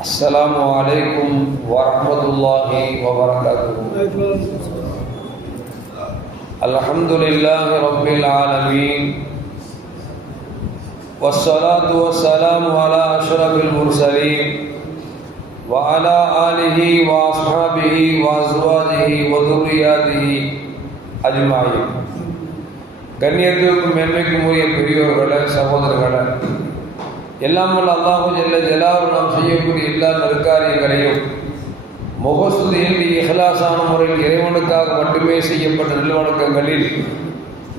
السلام عليكم ورحمة الله وبركاته الحمد لله رب العالمين والصلاة والسلام على أشرف المرسلين وعلى آله وأصحابه وأزواجه وذرياته أجمعين கண்ணியத்திற்கும் மென்மைக்கும் உரிய பெரியோர்களே சகோதரர்களே எல்லாம் வல்ல அல்லாஹு ஜல்ல ஜலாவு நாம் செய்யக்கூடிய எல்லா நற்காரியங்களையும் முகஸ்துதியின்றி இஹலாசான முறையில் இறைவனுக்காக மட்டுமே செய்யப்பட்ட நல்வணக்கங்களில்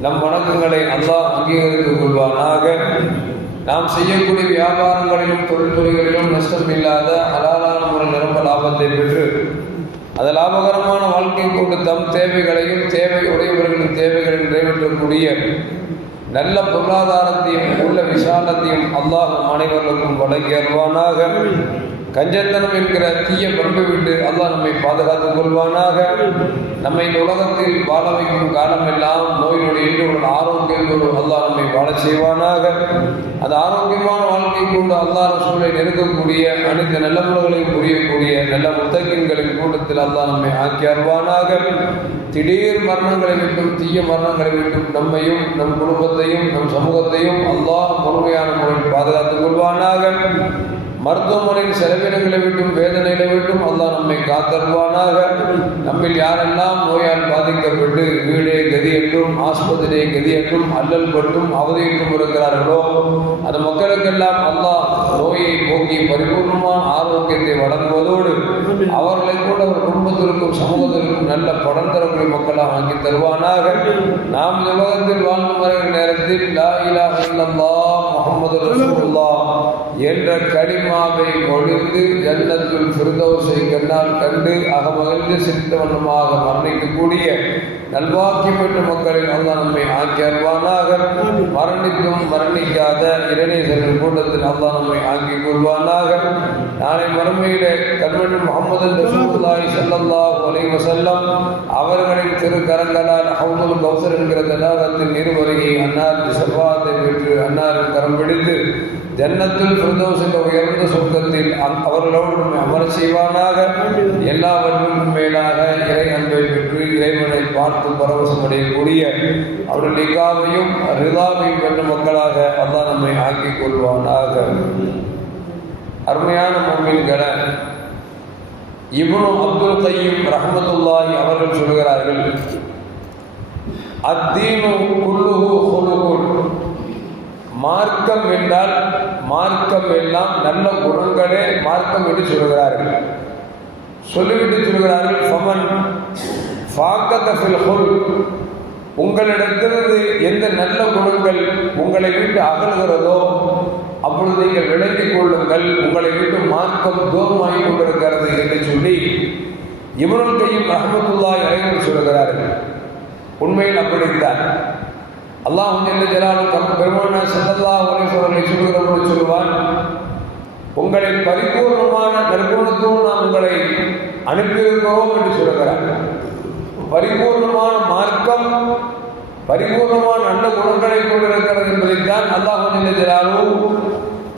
நம் வணக்கங்களை அல்லாஹ் அங்கீகரித்துக் கொள்வானாக. நாம் செய்யக்கூடிய வியாபாரங்களிலும் தொழில்துறைகளிலும் நஷ்டம் இல்லாத அலாலான முறையில் நிரம்ப லாபத்தை பெற்று அது லாபகரமான வாழ்க்கை கொண்டு தம் தேவைகளையும் தேவை உடையவர்களின் தேவைகளை நிறைவேற்றக்கூடிய நல்ல பொருளாதாரத்தையும் உள்ள விசாலத்தையும் அல்லாஹ் நம் அனைவர்களுக்கும் வழங்கி அருவானாக கஞ்சத்தனம் என்கிற தீய பண்பை விட்டு அல்லாஹ் நம்மை பாதுகாத்துக் கொள்வானாக. நம்மை இந்த உலகத்தில் வாழ வைக்கும் காலமெல்லாம் நோய் நோயினுடைய என்று ஒரு ஆரோக்கியத்தோடு அல்லாஹ் நம்மை வாழ செய்வானாக. அந்த ஆரோக்கியமான வாழ்க்கை கொண்டு அல்லாஹ் சூழலை நெருங்கக்கூடிய அனைத்து நல்ல முறைகளையும் புரியக்கூடிய நல்ல முத்தகின்களின் கூட்டத்தில் அல்லாஹ் நம்மை ஆக்கி அருவானாக திடீர் மரணங்களை விட்டும் தீய மரணங்களை விட்டும் நம்மையும் நம் குடும்பத்தையும் நம் சமூகத்தையும் அல்லாஹ் முழுமையான முறையில் பாதுகாத்துக் கொள்வானாக. மருத்துவமனையின் செலவினங்களை விட்டும் வேதனைகளை விட்டும் அல்லாஹ் நம்மை காத்தருவானாக. நம்மில் யாரெல்லாம் நோயால் பாதிக்கப்பட்டு வீடே கதி என்றும் ஆஸ்பத்திரியை கதி என்றும் அல்லல் பட்டும் அவதியிட்டும் இருக்கிறார்களோ அந்த மக்களுக்கெல்லாம் அல்லாஹ் நோயை போக்கி பரிபூர்ணமான ஆரோக்கியத்தை வழங்குவதோடு அவர்களை கூட அவர் குடும்பத்திற்கும் சமூகத்திற்கும் நல்ல படம் தரக்கூடிய மக்களாக ஆக்கி தருவானாக. நாம் உலகத்தில் வாழ்ந்து வருகிற நேரத்தில் லா இலாஹ இல்லல்லாஹ் முகமது ரசூலுல்லாஹ் என்ற கலிமாவை ஒழித்து ஜன்னத்தில் ஃபிர்தௌஸை கண்ணால் கண்டு அகமகிழ்ந்து சித்தவண்ணமாக மரணிக்கக்கூடிய நல்வாக்கியம் பெற்ற மக்களில் அல்லாஹ் நம்மை ஆக்கி அருவானாக மரணிக்கும் மரணிக்காத இளைஞர்கள் கூட்டத்தில் அல்லாஹ் நம்மை ஆக்கி கொள்வானாக. நாளை மறுமையிலே கண்மணி முகமது ரசூலுல்லாஹி செல்லல்லா அலைஹி செல்லம் அவர்களின் திருக்கரங்களால் அவங்களும் கௌசர் என்கிற தடாகத்தில் இருவருகை அன்னார் செல்வாத்தை பெற்று அன்னாரின் கரம் பிடித்து ஜன்னத்தில் பிரதோஷ உயர்ந்த சொர்க்கத்தில் அவர்களோடு அமர செய்வானாக. எல்லாவற்றிற்கும் மேலாக இறை அன்பை பெற்று இறைவனை பார்த்து பரவசம் அடையக்கூடிய அவருடைய லிகாவையும் ரிதாவையும் பெற்ற மக்களாக அல்லா நம்மை ஆக்கிக் கொள்வானாக. அருமையான மொம்மின்கள இவனும் அப்துல் கையும் ரஹமத்துல்லாஹி அவர்கள் சொல்கிறார்கள் அத்தீனு குல்லுஹு ஹுலுகுன் மார்க்கம் என்றால் மார்க்கம் எல்லாம் நல்ல குணங்களே மார்க்கம் என்று சொல்கிறார்கள் சொல்லிவிட்டு சொல்கிறார்கள் ஃபமன் ஃபாக்கத உங்களிடத்திலிருந்து எந்த நல்ல குணங்கள் உங்களை விட்டு அகல்கிறதோ அப்பொழுது நீங்கள் விளங்கிக் கொள்ளுங்கள் உங்களை விட்டு மார்க்கம் தூரமாகி கொண்டிருக்கிறது என்று சொல்லி இவனும் கையும் ரஹமத்துல்லாய் அழைத்து சொல்கிறார்கள் உண்மையில் அப்படித்தான். அல்லாஹ் ஜல்ல ஜலாலும் தம் பெருமான சல்லல்லாஹு அலைஹி வஸல்லம் சொல்லுவார். சொல்லுவான் உங்களை பரிபூர்ணமான நற்குணத்தோடு நாம் உங்களை அனுப்பியிருக்கிறோம் என்று சொல்கிறார் பரிபூர்ணமான மார்க்கம் பரிபூர்ணமான நல்ல குணங்களை கொண்டிருக்கிறது என்பதைத்தான் அல்லாஹ் ஜல்ல ஜலாலும்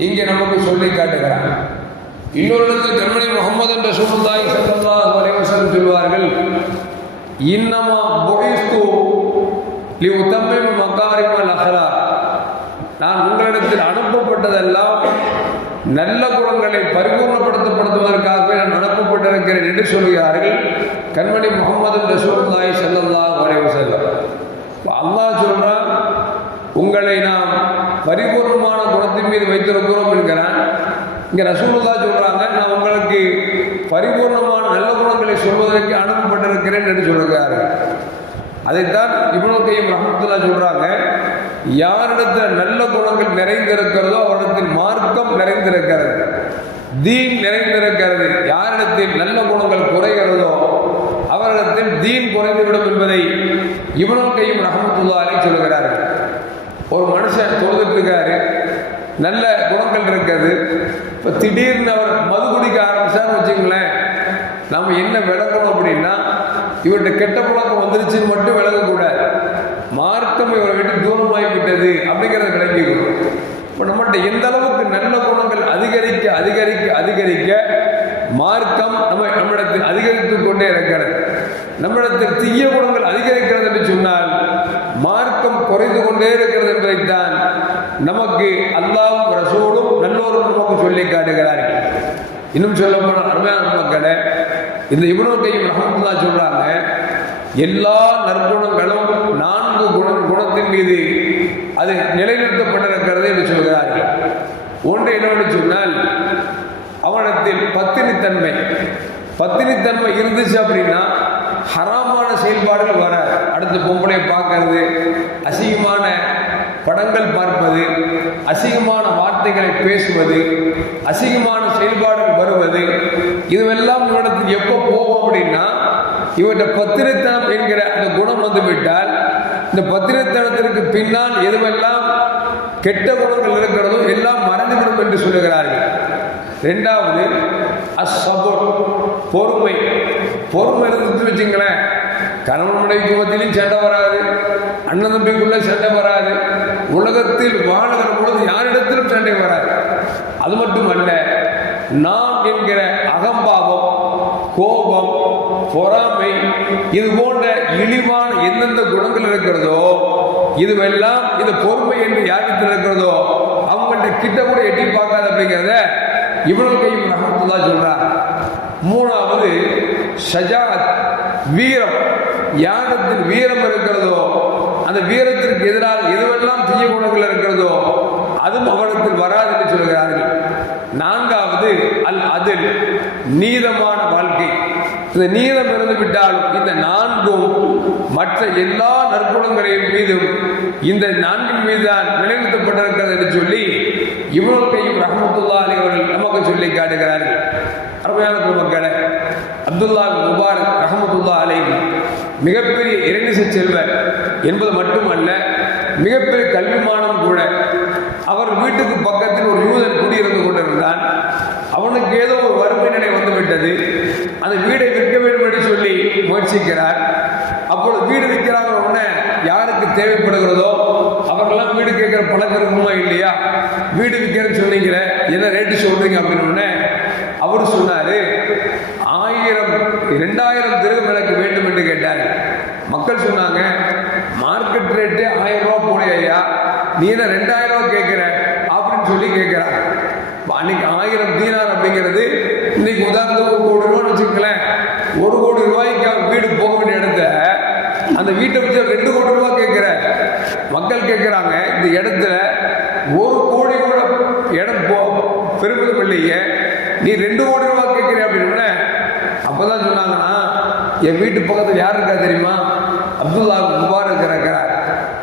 இங்கே நமக்கு சொல்லி காட்டுகிறார். இன்னொரு இடத்தில் கண்மணி முகமது என்ற சூழ்நாய் சல்லல்லாஹு அலைஹி சொல்வார்கள் இன்னமா புகைஸ்து லியுத்தம்மிம மகாரிமல் அஹ்லாக் நான் உங்களிடத்தில் அனுப்பப்பட்டதெல்லாம் நல்ல குணங்களை பரிபூர்ணப்படுத்தப்படுத்துவதற்காகவே நான் அனுப்பப்பட்டிருக்கிறேன் என்று சொல்கிறார்கள் கண்மணி முகமது ரசூல்லாய் செல்லல்லா வரைவு வஸல்லம். அல்லாஹ் சொல்றான் உங்களை நாம் பரிபூர்ணமான குணத்தின் மீது வைத்திருக்கிறோம் என்கிறான். இங்க ரசூல்லா சொல்றாங்க நான் உங்களுக்கு பரிபூர்ணமான நல்ல குணங்களை சொல்வதற்கு அனுப்பப்பட்டிருக்கிறேன் என்று சொல்கிறார்கள் அதைத்தான் இப்னு கையும் ரஹமத்துல்லா சொல்றாங்க. யாரிடத்தில் நல்ல குணங்கள் நிறைந்திருக்கிறதோ அவரிடத்தில் மார்க்கம் நிறைந்திருக்கிறது. தீன் நிறைந்திருக்கிறது. யாரிடத்தில் நல்ல குணங்கள் குறைகிறதோ அவரிடத்தில் தீன் குறைந்துவிடும் என்பதை இப்னு கையும் ரஹமத்துல்லாலே சொல்கிறார்கள். ஒரு மனுஷன் தொழுதுட்டு இருக்காரு. நல்ல குணங்கள் இருக்கிறது இப்போ திடீர்னு அவர் மது குடிக்க ஆரம்பிச்சான்னு வச்சுங்களேன் நம்ம என்ன விளக்கணும் அப்படின்னா இவர்கிட்ட கெட்ட பழக்கம் வந்துருச்சுன்னு மட்டும் விளங்கக்கூடாது மார்க்கம் இவரை விட்டு தூரமாகிவிட்டது அப்படிங்கிறத விளங்கிக்கணும் இப்போ இப்போ நம்மகிட்ட எந்த அளவுக்கு நல்ல குணங்கள் அதிகரிக்க அதிகரிக்க அதிகரிக்க மார்க்கம் நம்ம நம்மிடத்தில் அதிகரித்து கொண்டே இருக்கிறது. நம்மிடத்தில் தீய குணங்கள் அதிகரிக்கிறது என்று சொன்னால் மார்க்கம் குறைந்து கொண்டே இருக்கிறது என்பதைத்தான் நமக்கு அல்லாவும் ரசூலும் நல்லோரும் நமக்கு சொல்லி காட்டுகிறார்கள். இன்னும் சொல்ல போனால் அருமையான மக்களே இந்த இவனோ கையும் ரஹமத்துல்லா சொல்றாங்க எல்லா நற்குணங்களும் நான்கு குண குணத்தின் மீது அது நிலைநிறுத்தப்பட்டிருக்கிறது என்று சொல்கிறார்கள் ஒன்று என்னவென்று சொன்னால் அவனத்தில் பத்தினித்தன்மை பத்தினித்தன்மை இருந்துச்சு அப்படின்னா ஹராமான செயல்பாடுகள் வர அடுத்து பொம்பளை பார்க்கறது அசிங்கமான படங்கள் பார்ப்பது அசிங்கமான வார்த்தைகளை பேசுவது அசிங்கமான செயல்பாடுகள் வருவது இதுவெல்லாம் இவனத்துக்கு எப்போ போகும் அப்படின்னா இவற்றை பத்திரத்தனம் என்கிற அந்த குணம் வந்துவிட்டால் இந்த பத்திரத்தனத்திற்கு பின்னால் எதுவெல்லாம் கெட்ட குணங்கள் இருக்கிறதோ எல்லாம் மறந்துவிடும் என்று சொல்லுகிறார்கள். ரெண்டாவது அசபோர் பொறுமை. பொறுமை இருந்துச்சு வச்சுங்களேன். கணவன் மனைவிக்கு மத்தியிலும் சண்டை வராது. அண்ணன் தம்பிக்குள்ள சண்டை வராது. உலகத்தில் வாழுகிற பொழுது யாரிடத்திலும் சண்டை வராது. அது மட்டுமல்ல நாம் என்கிற அகம்பாவம் கோபம் பொறாமை இது போன்ற இழிவான எந்தெந்த குணங்கள் இருக்கிறதோ இதுவெல்லாம் இது பொறுமை என்று யாருக்கு இருக்கிறதோ அவங்கள்ட்ட கிட்ட கூட எட்டி பார்க்காது அப்படிங்கிறத இவ்வளவு கையும் ரஹமத்துல்லா சொல்றார். மூணாவது ஷஜாத் வீரம். யாரிடத்தில் வீரம் இருக்கிறதோ அந்த வீரத்திற்கு எதிராக எதுவெல்லாம் தீய குணங்கள் இருக்கிறதோ அதுவும் அவரிடத்தில் வராது என்று சொல்கிறார்கள். நான்காவது அல் அதில் நீதமான வாழ்க்கை. இந்த நீதம் இருந்து விட்டால் இந்த நான்கும் மற்ற எல்லா நற்குணங்களையும் மீதும் இந்த நான்கின் மீது தான் நிலைநிறுத்தப்பட்டிருக்கிறது என்று சொல்லி இவ்வளவு ரஹமத்துல்லா அலி அவர்கள் நமக்கு சொல்லி காட்டுகிறார்கள். அருமையான மக்களே அப்துல்லா முபாரக் ரஹமதுல்லா அலை மிகப்பெரிய இரண்டிச செல்வர் என்பது மட்டுமல்ல மிகப்பெரிய கல்விமானம் கூட. அவர் வீட்டுக்கு பக்கத்தில் ஒரு யூதன் குடியிருந்து கொண்டிருந்தான். அவனுக்கு ஏதோ ஒரு வறுமை நிலை வந்துவிட்டது அந்த வீடை விற்க வேண்டும் என்று சொல்லி முயற்சிக்கிறார். அப்பொழுது வீடு விற்கிறாங்க உடனே யாருக்கு தேவைப்படுகிறதோ அவர்களெல்லாம் வீடு கேட்குற பழக்கம் இருக்குமா இல்லையா? வீடு விற்கிறேன்னு சொன்னீங்களே என்ன ரேட்டு சொல்றீங்க அப்படின்னு அவர் சொன்னாரு ஆயிரம் இரண்டாயிரம் திருகம் எனக்கு வேண்டும் என்று கேட்டார். மக்கள் சொன்னாங்க மார்க்கெட் ரேட்டு ஆயிரம் ரூபா போனே ஐயா. நீ என்ன ரெண்டாயிரம் ரூபா கேட்கிற? அப்படின்னு சொல்லி கேட்கிறான் அன்னைக்கு ஆயிரம் தீனார் அப்படிங்கிறது இன்னைக்கு உதாரணத்துக்கு ஒரு கோடி ரூபான்னு வச்சுக்கலேன் ஒரு கோடி ரூபாய்க்கு அவன் வீடு போக வேண்டிய இடத்த அந்த வீட்டை பற்றி ரெண்டு கோடி ரூபாய் கேட்கிற. மக்கள் கேட்கிறாங்க இந்த இடத்துல ஒரு கோடி கூட இடம் போ பெருமிதம் இல்லையே. நீ ரெண்டு கோடி ரூபாய் கேட்கிற அப்படின்னு அப்பதான் சொன்னாங்கன்னா என் வீட்டு பக்கத்தில் யார் இருக்கா தெரியுமா? அப்துல்லா முபாரக் இருக்கிறார்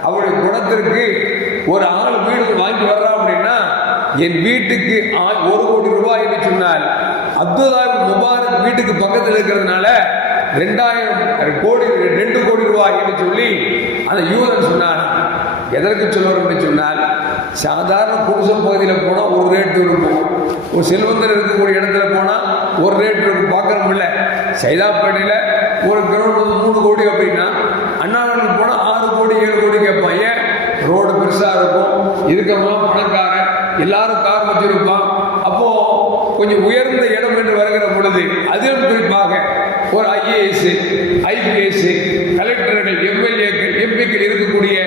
அவருடைய குணத்திற்கு ஒரு ஆள் வீடு வாங்கி வர்றா அப்படின்னா என் வீட்டுக்கு ஆ- ஒரு கோடி ரூபாய் என்று சொன்னால் அப்துல்லா முபாரக் வீட்டுக்கு பக்கத்தில் இருக்கிறதுனால ரெண்டாயிரம் கோடி ரெண்டு கோடி ரூபாய் என்று சொல்லி அந்த யூதன் சொன்னான்? எதற்கு சொல்லுவார் என்று சொன்னால் சாதாரண குடிசல் பகுதியில் போனால் ஒரு ரேட்டு இருக்கும். ஒரு செல்வந்தர் இருக்கக்கூடிய இடத்துல போனால் ஒரு ரேட்டு இருக்கும். பார்க்குறோம்ல சைதாப்பேட்டையில் ஒரு கிரவுண்ட் வந்து மூணு கோடி அப்படின்னா அண்ணாநகருக்கு போனால் ஆறு கோடி ஏழு கோடி கேட்பான். ஏன்? ரோடு பெருசாக இருக்கும். இருக்கிறவங்க பணக்காரன். எல்லாரும் கார் வச்சிருப்பான். அப்போ கொஞ்சம் உயர்ந்த இடம் என்று வருகிற பொழுது அதிலும் குறிப்பாக ஒரு ஐஏஎஸ் ஐபிஎஸ் கலெக்டர்கள் எம்எல்ஏக்கள் எம்பிக்கள் இருக்கக்கூடிய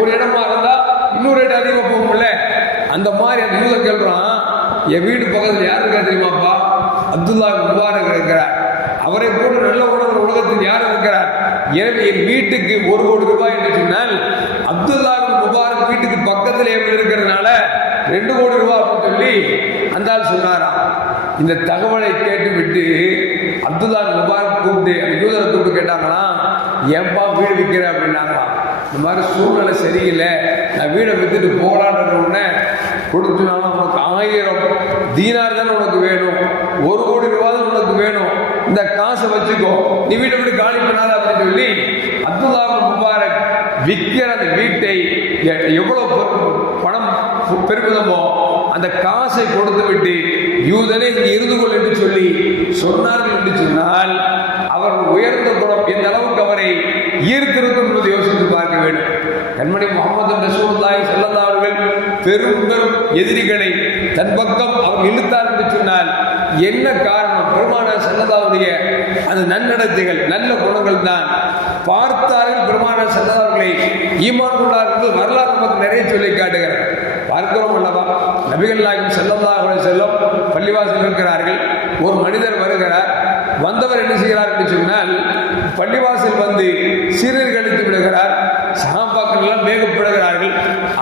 ஒரு இடமா இருந்தால் இன்னொரு ரேட் அதிகமாக போகும்ல? அந்த மாதிரி அந்த யூதர் கேள்றான் என் வீடு பக்கத்தில் யார் இருக்கா தெரியுமாப்பா? அப்துல்லா முபாரக் இருக்கிறார். அவரை போன்ற நல்ல உணவு உலகத்தில் யார் இருக்கிறார்? எனவே என் வீட்டுக்கு ஒரு கோடி ரூபாய் என்று சொன்னால் அப்துல்லா முபாரக் வீட்டுக்கு பக்கத்தில் இருக்கிறதுனால ரெண்டு கோடி ரூபாய் அப்படின்னு சொல்லி அந்த சொன்னாராம். இந்த தகவலை கேட்டுவிட்டு அப்துல்லா முபாரக் கூப்பிட்டு அந்த யூதரை கூப்பிட்டு கேட்டாங்களா? ஏன்பா வீடு விற்கிற? அப்படின்னாங்களாம். இந்த மாதிரி சூழ்நிலை சரியில்லை. நான் வீடை விற்றுட்டு போகலான்ற உடனே கொடுத்துனாலும் உனக்கு ஆயிரம் தீனார் தானே உனக்கு வேணும்? ஒரு கோடி ரூபாய் தான் உனக்கு வேணும். இந்த காசை வச்சுக்கோ. நீ வீட்டை விட்டு காலி பண்ணாத அப்படின்னு சொல்லி அப்துல்லா முபாரக் விற்கிற அந்த வீட்டை எ- எவ்வளவு பணம் பெருமிதமோ அந்த காசை கொடுத்து விட்டு யூதனே இங்கே இருந்து கொள் என்று சொல்லி சொன்னார்கள் என்று சொன்னால் அவர் உயர்ந்த குணம் எந்த அளவுக்கு அவரை ஈர்த்திருக்கும் என்பதை யோசித்து பார்க்க வேண்டும். கண்மணி முகமது ரசூல்லாய் செல்லதா அவர்கள் பெரும் பெரும் எதிரிகளை தன் பக்கம் அவர் இழுத்தார் என்று சொன்னால் என்ன காரணம்? பெருமானார் செல்லதாவுடைய அந்த நன்னடத்தைகள் நல்ல குணங்கள் தான். பார்த்தார்கள் பெருமானார் செல்லதாவர்களை ஈமான் கொண்டார் என்று வரலாறு நமக்கு நிறைய சொல்லி காட்டுகிறார். பார்க்கிறோம் அல்லவா? நபிகள் நாயகம் செல்லும் பள்ளிவாசல் இருக்கிறார்கள். ஒரு மனிதர் வருகிறார். வந்தவர் என்ன செய்கிறார் என்று சொன்னால் பள்ளிவாசல் வந்து சீரர்களித்து விடுகிறார். சகாபாக்கள்லாம் வேகப்படுகிறார்கள்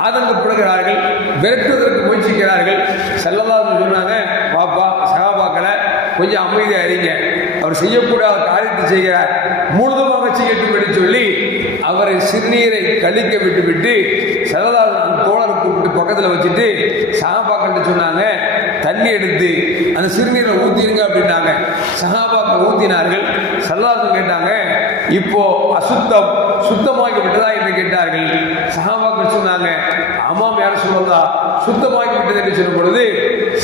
ஆதங்கப்படுகிறார்கள் விரட்டுவதற்கு முயற்சிக்கிறார்கள். செல்லதாக சொன்னாங்க பாப்பா சகாபாக்களை கொஞ்சம் அமைதியாக அறிங்க அவர் செய்யக்கூடாத காரியத்தை செய்கிறார். முழுதுமாக செய்யட்டும் என்று சொல்லி அவரை சிறுநீரை கழிக்க விட்டு விட்டு சரதாசன் தோழரை கூப்பிட்டு பக்கத்தில் வச்சுட்டு சகாபாக்கள்கிட்ட சொன்னாங்க தண்ணி எடுத்து அந்த சிறுநீரை ஊற்றிருங்க அப்படின்னாங்க. சகாபாக்கள் ஊற்றினார்கள் சரதாசன் கேட்டாங்க இப்போ அசுத்தம் சுத்தமாகி கேட்டார்கள். சகாபாக்கள் சொன்னாங்க ஆமாம் யார் சொல்லதா சுத்தமாகி விட்டது. என்று சொல்லும் பொழுது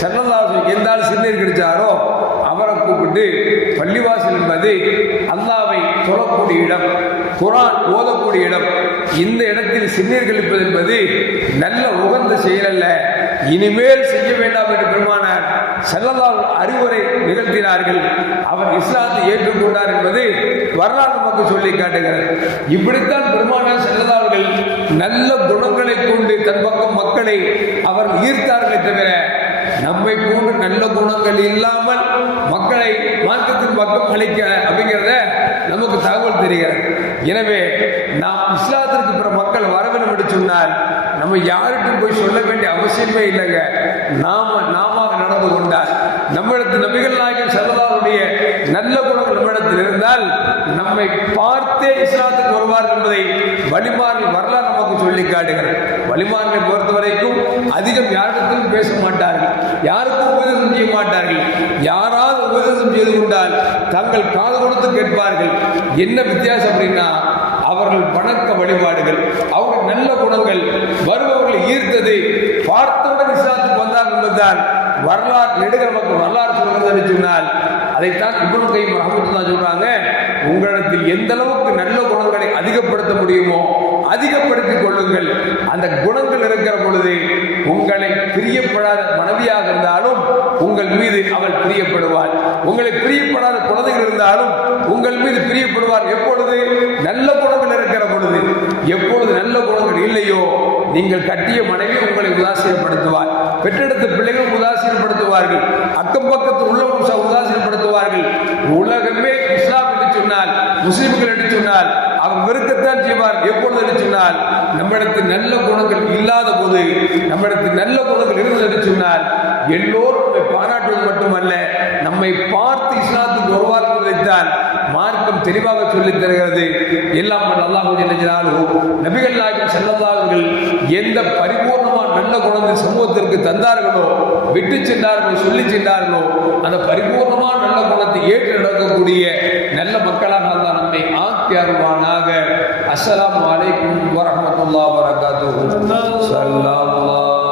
சரணதாசன் எந்த ஆள் சிந்தனை கிடைச்சாரோ அவரை கூப்பிட்டு பள்ளிவாசல் என்பது அல்லாவை தொழக்கூடிய இடம் குரான் ஓதக்கூடிய இடம். இந்த இடத்தில் சிறுநீர் கழிப்பது என்பது நல்ல உகந்த செயல் அல்ல. இனிமேல் செய்ய வேண்டாம் என்று பெருமானார் செல்லதால் அறிவுரை நிகழ்த்தினார்கள். அவர் இஸ்லாத்தை ஏற்றுக்கொண்டார் என்பது வரலாறு நமக்கு சொல்லி காட்டுகிறது இப்படித்தான் பெருமானார் செல்லதார்கள் நல்ல குணங்களை கொண்டு தன் பக்கம் மக்களை அவர் ஈர்த்தார்களே தவிர நம்மை போன்று நல்ல குணங்கள் இல்லாமல் மக்களை மார்க்கத்தின் பக்கம் அளிக்க அப்படிங்கிறத நமக்கு தகவல் தெரிகிறது. எனவே நாம் இஸ்லாத்திற்கு பிற மக்கள் வர வேண்டும் என்று சொன்னால் நம்ம யாருக்கும் போய் சொல்ல வேண்டிய அவசியமே இல்லைங்க. நாம நாம நடந்து கொண்டால் நம்மிடத்து நபிகள் நாயகன் செல்லதாருடைய நல்ல குணங்கள் நம்மிடத்தில் இருந்தால் நம்மை பார்த்தே இஸ்லாத்துக்கு வருவார் என்பதை வழிமாறில் வரலாறு நமக்கு சொல்லி காட்டுகிறது. வழிமாறலை பொறுத்த வரைக்கும் அதிகம் யாரிடத்திலும் பேச மாட்டார்கள். யாருக்கும் உபதேசம் செய்ய மாட்டார்கள். யாராவது உபதேசம் செய்து கொண்டால் தங்கள் காது கொடுத்து கேட்பார்கள். என்ன வித்தியாசம் அப்படின்னா அவர்கள் வணக்க வழிபாடுகள் அவர்கள் நல்ல குணங்கள் வருபவர்களை ஈர்த்தது பார்த்தவுடன் இஸ்லாத்துக்கு வந்தார் என்பதுதான் வரலாறு நெடுக நமக்கு வரலாறு சொல்கிறது என்று சொன்னால் அதைத்தான் இப்ரம் கைம் ரஹமத்துல்லா சொல்றாங்க உங்களிடத்தில் எந்த அளவுக்கு நல்ல குணங்களை அதிகப்படுத்த முடியுமோ அதிகப்படுத்திக் கொள்ளுங்கள். அந்த குணங்கள் இருக்கிற பொழுது உங்களை பிரியப்படாத மனைவியாக இருந்தாலும் உங்கள் மீது அவள் பிரியப்படுவாள். உங்களை பிரியப்படாத குழந்தைகள் இருந்தாலும் உங்கள் மீது பிரியப்படுவார். எப்பொழுது? நல்ல குணங்கள் இருக்கிற பொழுது. எப்பொழுது நல்ல குணங்கள் இல்லையோ நீங்கள் கட்டிய மனைவி உங்களை உதாசீனப்படுத்துவார் பெற்றெடுத்த பிள்ளைகள் உதாசீனப்படுத்துவார்கள். அக்கம் பக்கத்து உள்ளவங்க உதாசீனப்படுத்துவார்கள். உலகமே இஸ்லாம் என்று சொன்னால் முஸ்லிம்கள் என்று சொன்னால் அவர் வெறுக்கத்தான் செய்வார் எப்பொழுது என்று சொன்னால் நம்மிடத்து நல்ல குணங்கள் இல்லாத போது நம்மிடத்து நல்ல குணங்கள் இருந்தது என்று சொன்னால் எல்லோரும் பாராட்டுவது மட்டுமல்ல நம்மை பார்த்து இஸ்லாத்துக்கு வருவார்கள் வைத்தால் மார்க்கம் தெளிவாக சொல்லித் தருகிறது. எல்லாம் அல்லாஹ் ஜெல்லாலும் நபிகள் நாயகம் செல்லல்லார்கள் எந்த பரிபூர்ணமான நல்ல குணத்தை சமூகத்திற்கு தந்தார்களோ விட்டு சென்றார்களோ சொல்லி சென்றார்களோ அந்த பரிபூர்ணமான நல்ல குணத்தை ஏற்று நடக்கக்கூடிய நல்ல மக்களாக தான் நம்மை ஆக்கி அருவானாக அஸ்ஸலாமு அலைக்கும் வரஹ்மத்துல்லாஹி வபரகாத்துஹு. ஸல்லல்லாஹு